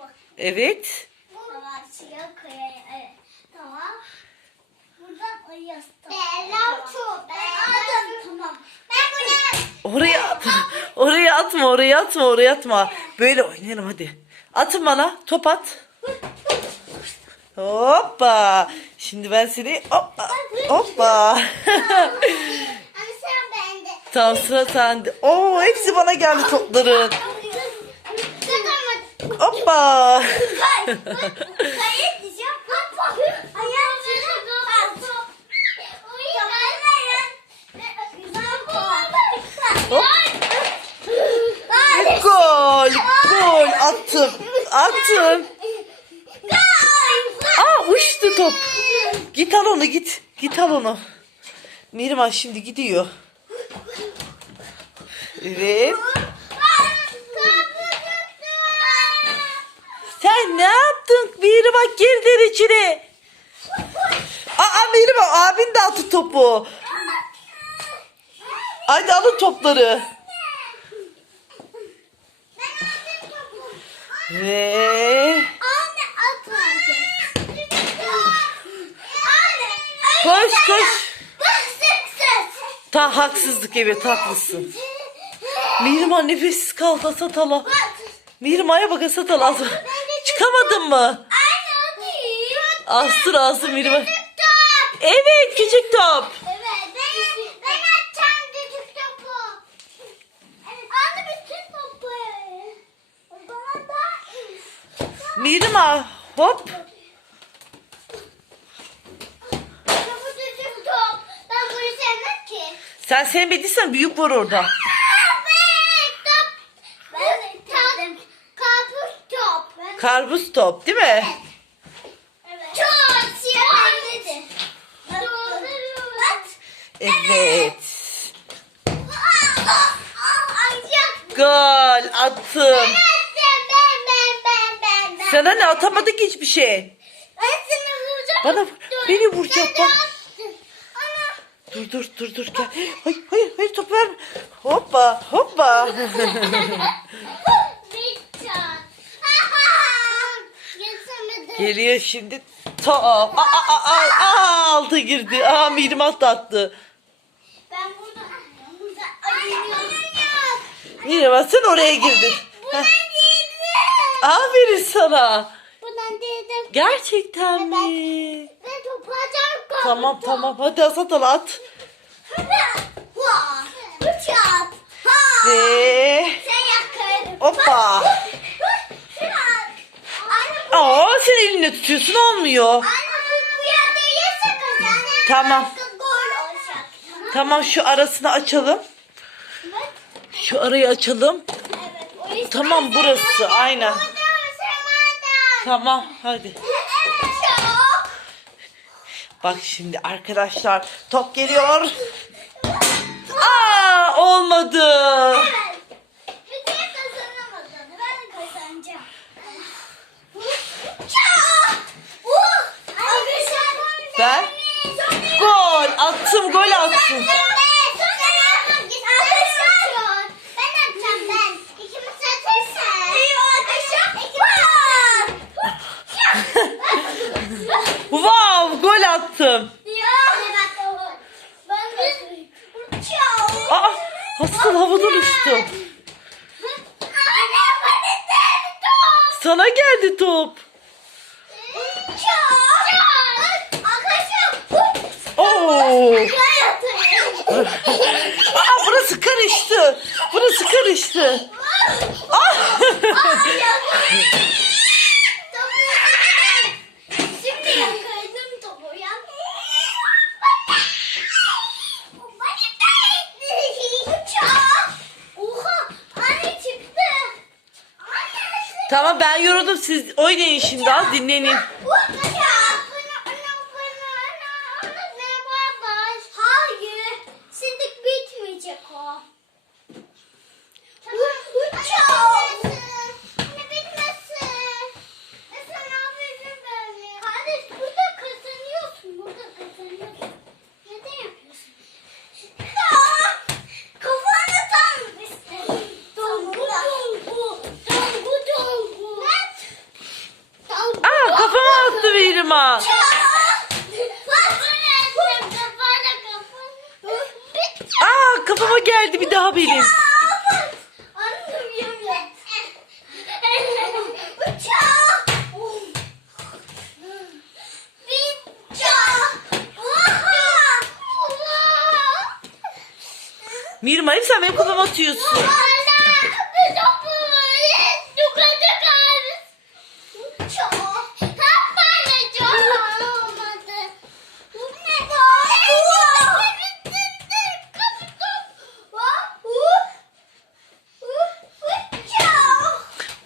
bak. Evet. Tamam siyah kaya. Evet. Tamam. Buradan ayaz. Tamam. çok. Ben aldım. Tamam. Ben bunu. Oraya at. Oraya atma, oraya atma, oraya atma. Böyle oynayalım hadi. Atın bana. Top at. Hoppa. Şimdi ben seni hoppa. Hoppa. Anne sen bende. tamam sıra sende. Oo hepsi bana geldi topların. Hoppa. Hop. Gol. Gol attım. Attım. Aa uçtu top. Git al onu git. Git al onu. Miriman şimdi gidiyor. Evet. Sen ne yaptın? Miriman girdin içine. Aa Miriman abin de attı topu. Hadi alın topları. Ve koş koş. Ta haksızlık evet haklısın. Miriman nefessiz kaldı Asatala. Miriman'a bak Asatala. Çıkamadın mı? Astır astır Miriman. Evet küçük top. Evet, ben, ben atacağım küçük topu. Evet, anne bütün topu. O zaman da Miriman hop. topu küçük top. Ben bunu sevmem ki. Sen sevmediysen büyük var orada. Evet, top. Ben sevdim. Karpuz top. Ben Karpuz top değil mi? Evet. Çok siyah. Evet. Gol attım. Sana ne atamadık hiçbir şey. Ben seni vuracağım. Bana beni vuracak bak. Dur dur dur dur gel. Hayır hayır hayır top ver. Hoppa hoppa. Geliyor şimdi. Ta aa, aa, aa, aa, aldı girdi. Aa Mirimat da attı. Ben burada burada ayınıyorum. Mirimat sen oraya girdin. Heh. Aferin sana. Buradan değdim. Gerçekten mi? Topu açar Tamam tamam hadi Asatala at. Vaa. Richard. Ha. Ve Sen yakarım. hoppa. Aa sen elini tutuyorsun olmuyor. Tamam. Tamam şu arasını açalım. Şu arayı açalım. Tamam burası aynen. Tamam hadi. Bak şimdi arkadaşlar top geliyor. Aa olmadı. Evet. Bir kere kazanamadın. Ben kazanacağım. Çok. Uh. Arkadaşlar. Ben gol! Attım gol attım. Wow gol attım. Aa hasıl havadan uçtu. Sana geldi top. Oo. Aa burası karıştı. Burası karıştı. Ah. Tamam ben yoruldum siz oynayın şimdi az dinlenin. Hayır. Şimdi bitmeyecek o. Ne bitmesin. E sen ne yapıyorsun böyle? Kardeş burada kazanıyorsun. Burada kazanıyorsun. Neden yapıyorsun? Aa, kafanı tam işte. Dongu dongu. Dongu dongu. Geldi bir daha benim. Mirim hep sen benim kafama atıyorsun.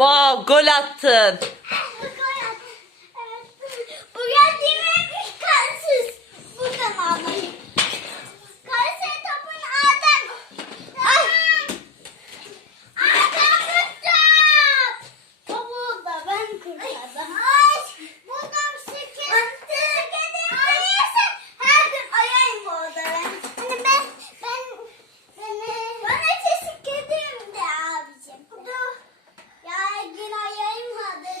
Wow gol attın. Bu geldiğime bir kalsız. Buradan almalıyım. Kalse topun Adem. Ay. Adem tuttum. Topu da ben kurtardım. Ay. Buradan sıkı. Sıkıdım. Ayası. Her gün ayayım orada ben. Hani ben, ben, ben, bana sıkıdım de abicim. Ya gün ayayım hadi.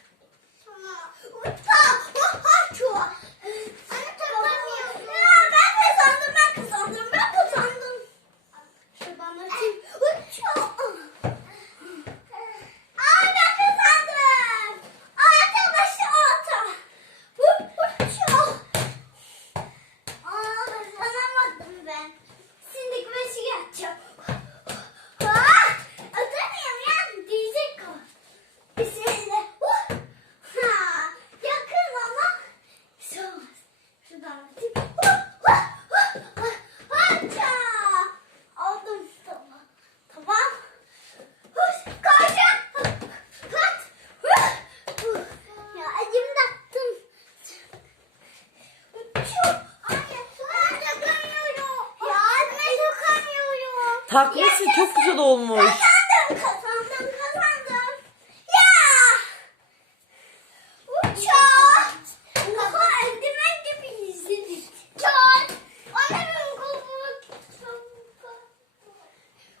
참. Takmışsın çok güzel olmuş. Kazandım, kazandım, kazandım. Ya! Uçak! Kafa eldiven gibi izledik. Uçak! Annemin kabuğu.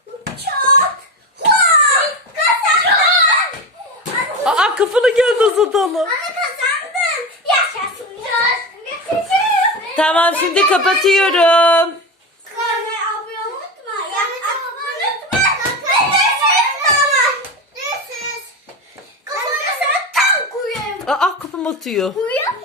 Uçak! Vay! Kazandım! Anne, Aa kafanı geldi uzatalım. Anne kazandın. Yaşasın. Yaşasın. Tamam şimdi kapatıyorum. Görüşürüz. Kafana